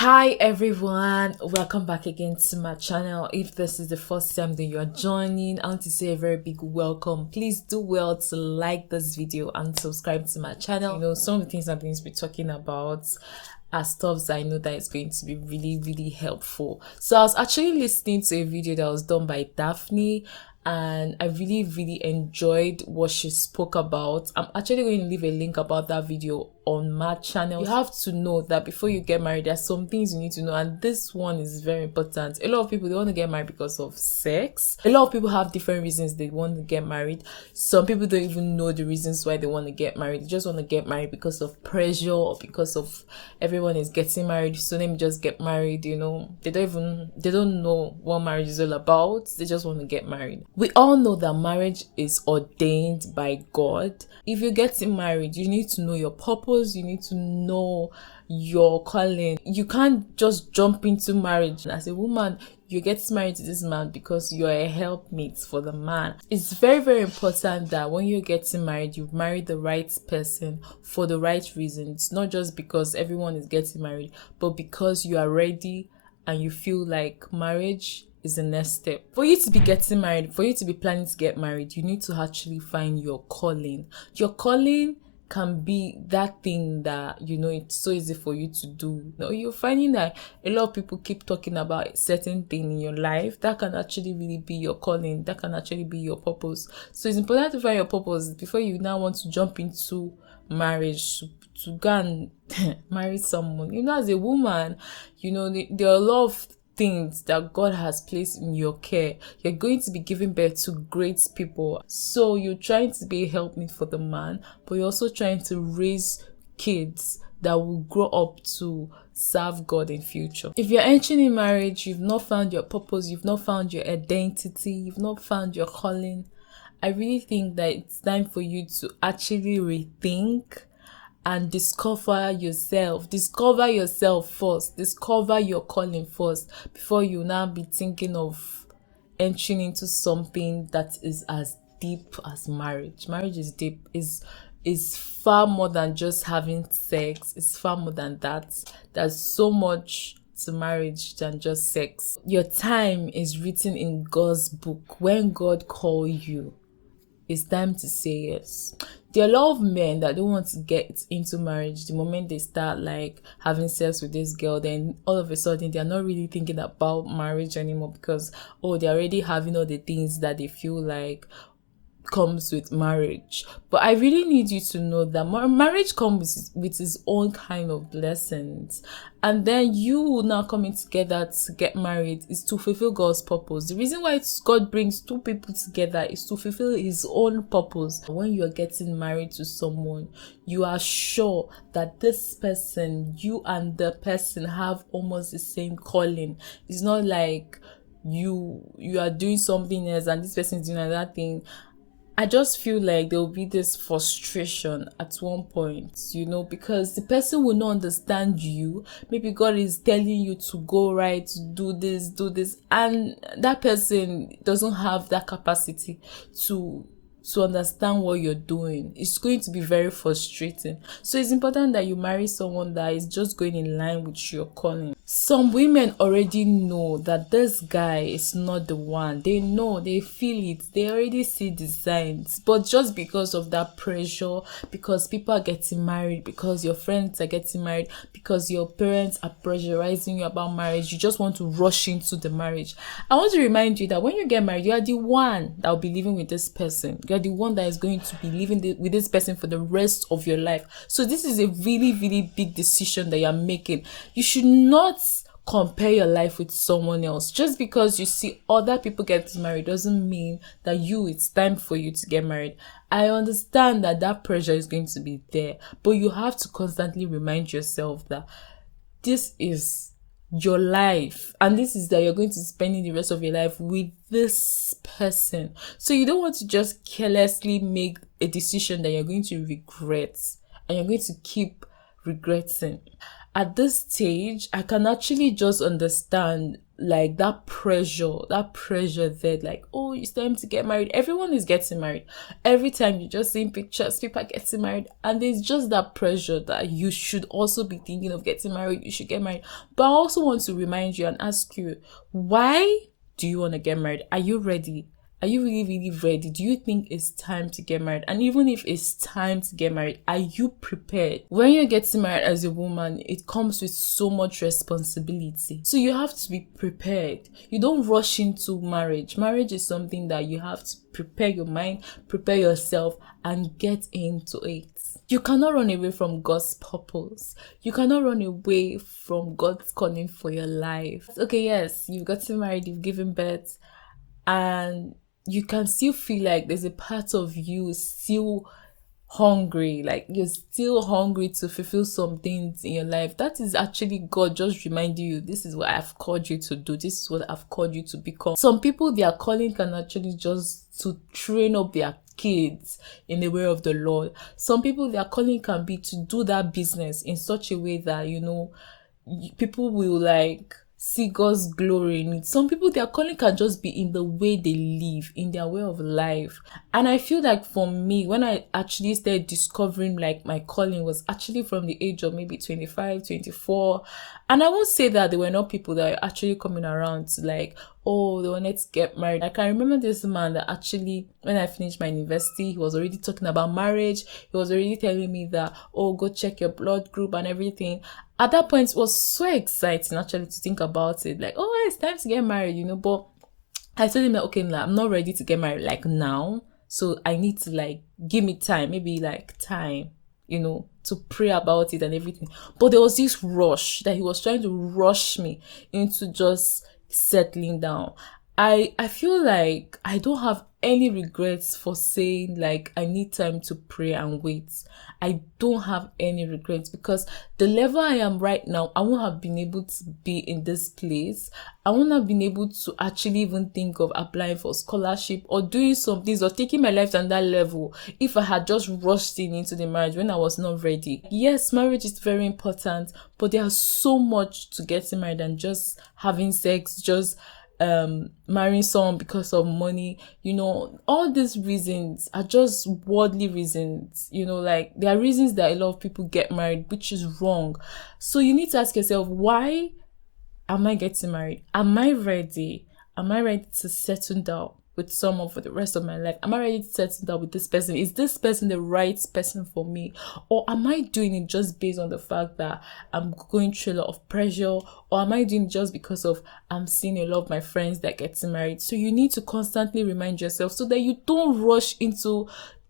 Hi everyone, welcome back again to my channel. If this is the first time that you are joining, I want to say a very big welcome. Please do well to like this video and subscribe to my channel. Some of the things I'm going to be talking about are stuff that I know that is going to be really helpful. So I was actually listening to a video that was done by Daphne, and I really enjoyed what she spoke about. I'm actually going to leave a link about that video on my channel. You have to know that before you get married, there's some things you need to know, and this one is very important. A lot of people, they want to get married because of sex. A lot of people have different reasons they want to get married. Some people don't even know the reasons why they want to get married. They just want to get married because of pressure or because of everyone is getting married, so let me just get married. They don't know what marriage is all about. They just want to get married. We all know that marriage is ordained by God. If you're getting married, you need to know your purpose. You need to know your calling. You can't just jump into marriage. As a woman, you get married to this man because you're a helpmate for the man. It's very important that when you're getting married, you've married the right person for the right reasons. Not just because everyone is getting married, but because you are ready and you feel like marriage is the next step. For you to be getting married, for you to be planning to get married, you need to actually find your calling. Your calling can be that thing that it's so easy for you to do. You're finding that a lot of people keep talking about a certain thing in your life that can actually really be your calling, that can actually be your purpose. So it's important to find your purpose before you now want to jump into marriage to go and marry someone. As a woman, there are a lot of things that God has placed in your care. You're going to be giving birth to great people. So you're trying to be a helpmate for the man, but you're also trying to raise kids that will grow up to serve God in future. If you're entering in marriage, you've not found your purpose, you've not found your identity, you've not found your calling, I really think that it's time for you to actually rethink and discover yourself first. Discover your calling first before you now be thinking of entering into something that is as deep as marriage. Marriage is deep, is far more than just having sex. It's far more than that. There's so much to marriage than just sex. Your time is written in God's book. When God calls you, it's time to say yes. There are a lot of men that don't want to get into marriage. The moment they start like having sex with this girl, then all of a sudden they're not really thinking about marriage anymore because they're already having all the things that they feel like comes with marriage. But I really need you to know that marriage comes with its own kind of blessings, and then you now coming together to get married is to fulfill God's purpose. The reason why God brings two people together is to fulfill his own purpose. When you are getting married to someone, you are sure that this person, you and the person, have almost the same calling. It's not like you are doing something else and this person is doing another thing. I just feel like there will be this frustration at one point, because the person will not understand you. Maybe God is telling you to go right, do this, and that person doesn't have that capacity to understand what you're doing. It's going to be very frustrating. So it's important that you marry someone that is just going in line with your calling. Some women already know that this guy is not the one. They know, they feel it, they already see the signs. But just because of that pressure, because people are getting married, because your friends are getting married, because your parents are pressurizing you about marriage, you just want to rush into the marriage. I want to remind you that when you get married, you are the one that will be living with this person. You are the one that is going to be living with this person for the rest of your life. So this is a really big decision that you're making. You should not compare your life with someone else. Just because you see other people getting married doesn't mean that it's time for you to get married. I understand that pressure is going to be there, but you have to constantly remind yourself that this is your life, and this is that you're going to spend the rest of your life with this person. So you don't want to just carelessly make a decision that you're going to regret, and you're going to keep regretting. At this stage, I can actually just understand like that pressure there, like, oh, it's time to get married. Everyone is getting married. Every time you just see pictures, people are getting married, and there's just that pressure that you should also be thinking of getting married. You should get married. But I also want to remind you and ask you, why do you want to get married? Are you ready? Are you really, really ready? Do you think it's time to get married? And even if it's time to get married, are you prepared? When you're getting married as a woman, it comes with so much responsibility. So you have to be prepared. You don't rush into marriage. Marriage is something that you have to prepare your mind, prepare yourself, and get into it. You cannot run away from God's purpose. You cannot run away from God's calling for your life. Okay, yes, you've gotten married, you've given birth, and you can still feel like there's a part of you still hungry, like you're still hungry to fulfill some things in your life. That is actually God just reminding you, this is what I've called you to do, this is what I've called you to become. Some people, their calling can actually just to train up their kids in the way of the Lord. Some people, their calling can be to do that business in such a way that, people will like see God's glory in it. Some people, their calling can just be in the way they live, in their way of life. And I feel like for me, when I actually started discovering like my calling was actually from the age of maybe 25, 24. And I won't say that there were not people that were actually coming around to like, oh, they wanted to get married. I can remember this man that actually, when I finished my university, he was already talking about marriage. He was already telling me that, oh, go check your blood group and everything. At that point, it was so exciting actually to think about it. Like, oh, it's time to get married, But I told him that, okay, I'm not ready to get married like now. So I need to like give me time, maybe like time, to pray about it and everything. But there was this rush that he was trying to rush me into just settling down. I feel like I don't have any regrets for saying like I need time to pray and wait. I don't have any regrets because the level I am right now, I won't have been able to be in this place. I won't have been able to actually even think of applying for scholarship or doing some things or taking my life to that level if I had just rushed into the marriage when I was not ready. Yes, marriage is very important, but there's so much to getting married than just having sex, just marrying someone because of money. All these reasons are just worldly reasons. Like there are reasons that a lot of people get married, which is wrong. So you need to ask yourself, why am I getting married? Am I ready? Am I ready to settle down with someone for the rest of my life? Am I ready to settle down with this person? Is this person the right person for me? Or am I doing it just based on the fact that I'm going through a lot of pressure? Or am I doing it just because of I'm seeing a lot of my friends that get married? So you need to constantly remind yourself so that you don't rush into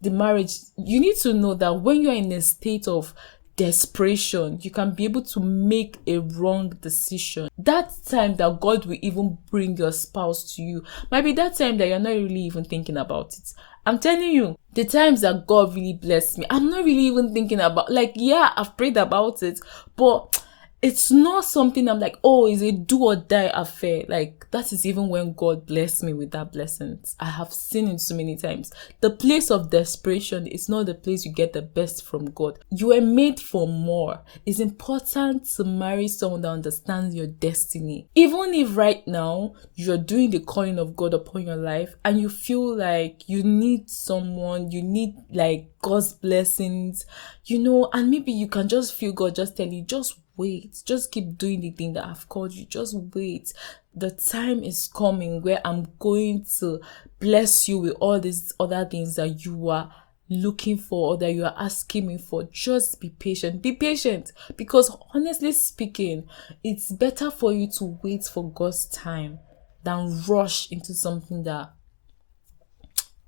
the marriage. You need to know that when you're in a state of desperation, you can be able to make a wrong decision. That time that God will even bring your spouse to you might be that time that you're not really even thinking about it. I'm telling you, the times that God really blessed me, I'm not really even thinking about, like, yeah, I've prayed about it, but it's not something I'm like, oh, is a do or die affair. Like, that is even when God blessed me with that blessings. I have seen it so many times. The place of desperation is not the place you get the best from God. You were made for more. It's important to marry someone that understands your destiny. Even if right now you're doing the calling of God upon your life and you feel like you need someone, you need like God's blessings, and maybe you can just feel God just tell you, just wait, just keep doing the thing that I've called you, just wait. The time is coming where I'm going to bless you with all these other things that you are looking for or that you are asking me for. Just be patient. Be patient, because honestly speaking, it's better for you to wait for God's time than rush into something that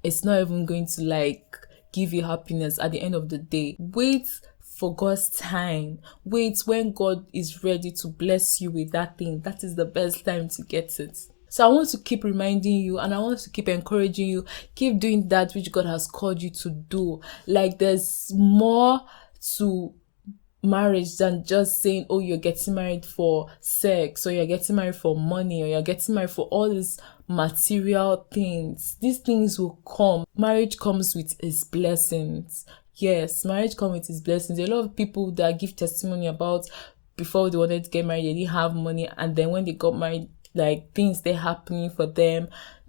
it's not even going to like give you happiness at the end of the day. Wait for God's time. Wait when God is ready to bless you with that thing. That is the best time to get it. So I want to keep reminding you and I want to keep encouraging you. Keep doing that which God has called you to do. Like there's more to marriage than just saying, oh, you're getting married for sex, or you're getting married for money, or you're getting married for all these material things. These things will come. Marriage comes with its blessings. Yes, marriage comes with its blessings. There are a lot of people that give testimony about before they wanted to get married, they didn't have money, and then when they got married, like things they're happening for them.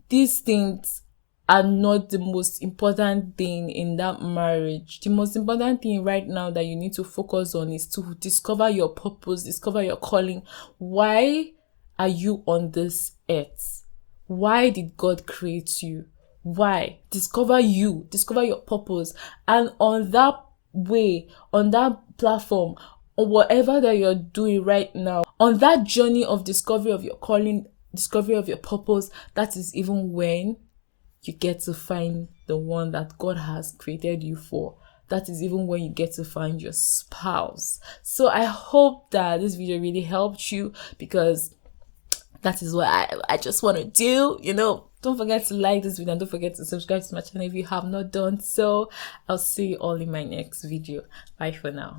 These things are not the most important thing in that marriage. The most important thing right now that you need to focus on is to discover your purpose, discover your calling. Why are you on this earth? Why did God create you? Why? Discover you, discover your purpose. And on that way, on that platform, or whatever that you're doing right now, on that journey of discovery of your calling, discovery of your purpose, that is even when you get to find the one that God has created you for. That is even when you get to find your spouse. So I hope that this video really helped you, because that is what I just want to do. Don't forget to like this video and don't forget to subscribe to my channel if you have not done so. I'll see you all in my next video. Bye for now.